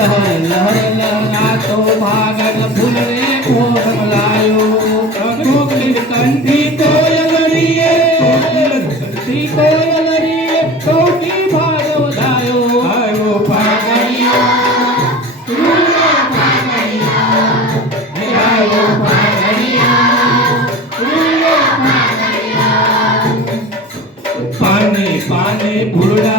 लहर लहर लहरा तो भागन फूल रे मोहन लायो कोकिल कंठी कोयलरिए कोकिल कंठी कोयलरिए कोकी भागो लायो आयो पागलिया रूलो पागलिया आयो पागलिया रूलो पागलिया पाने पाने भुरड़ा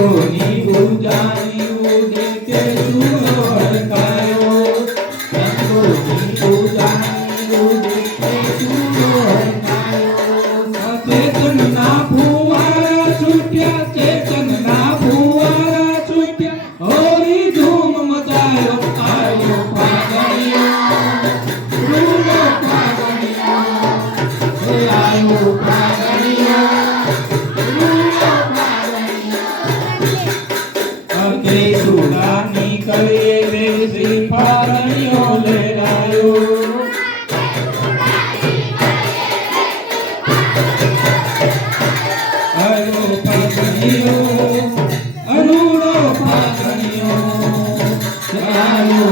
সোনি গুজারি উড়েতে সুরর কায়ো সোনি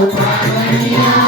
Oh, Maria.